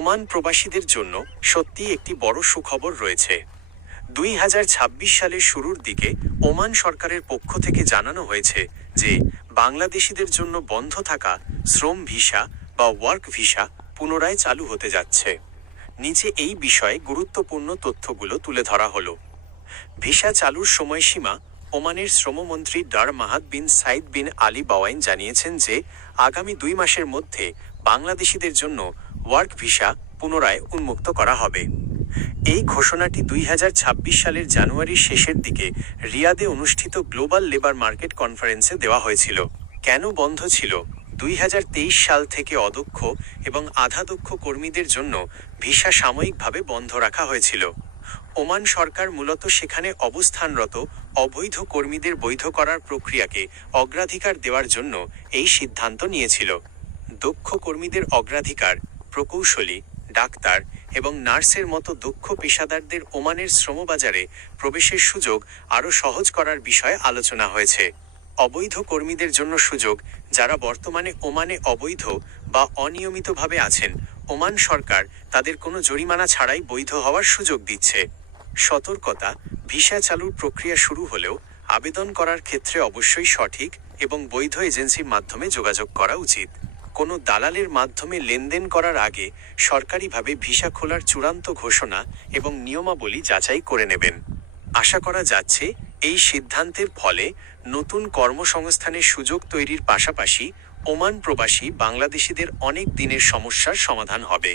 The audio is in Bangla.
ওমান প্রবাসীদের জন্য সত্যিই একটি বড় সুখবর রয়েছে। 2026 সালের শুরুর দিকে ওমান সরকারের পক্ষ থেকে জানানো হয়েছে যে বাংলাদেশিদের জন্য বন্ধ থাকা শ্রম ভিসা বা ওয়ার্ক ভিসা পুনরায় চালু হতে যাচ্ছে। নিচে এই বিষয়ে গুরুত্বপূর্ণ তথ্যগুলো তুলে ধরা হলো। ভিসা চালুর সময়সীমা। ওমানের শ্রমমন্ত্রী ডার মাহাদ বিন সাইদ বিন আলী বাওয়াইন জানিয়েছেন যে আগামী 2 মাসের মধ্যে বাংলাদেশিদের জন্য ওয়ার্ক ভিসা পুনরায় উন্মুক্ত করা হবে। এই ঘোষণাটি 2026 সালের জানুয়ারির শেষের দিকে রিয়াদে অনুষ্ঠিত গ্লোবাল লেবার মার্কেট কনফারেন্সে দেওয়া হয়েছিল। কেন বন্ধ ছিল? 2023 সাল থেকে অদক্ষ এবং আধাদক্ষ কর্মীদের জন্য ভিসা সাময়িকভাবে বন্ধ রাখা হয়েছিল। ওমান সরকার মূলত সেখানে অবস্থানরত অবৈধ কর্মীদের বৈধ করার প্রক্রিয়াকে অগ্রাধিকার দেওয়ার জন্য এই সিদ্ধান্ত নিয়েছিল। দক্ষ কর্মীদের অগ্রাধিকার, প্রকৌশলী, ডাক্তার এবং নার্সের মতো দক্ষ পেশাদারদের ওমানের শ্রমবাজারে প্রবেশের সুযোগ আরও সহজ করার বিষয়ে আলোচনা হয়েছে। অবৈধ কর্মীদের জন্য সুযোগ। যারা বর্তমানে ওমানে অবৈধ বা অনিয়মিতভাবে আছেন, ওমান সরকার তাদের কোনো জরিমানা ছাড়াই বৈধ হওয়ার সুযোগ দিচ্ছে। সতর্কতা: ভিসা চালুর প্রক্রিয়া শুরু হলেও আবেদন করার ক্ষেত্রে অবশ্যই সঠিক এবং বৈধ এজেন্সির মাধ্যমে যোগাযোগ করা উচিত। কোনো দালালের মাধ্যমে লেনদেন করার আগে সরকারিভাবে ভিসা খোলার চূড়ান্ত ঘোষণা এবং নিয়মাবলী যাচাই করে নেবেন। আশা করা যাচ্ছে এই সিদ্ধান্তের ফলে নতুন কর্মসংস্থানের সুযোগ তৈরির পাশাপাশি ওমান প্রবাসী বাংলাদেশিদের অনেক দিনের সমস্যার সমাধান হবে।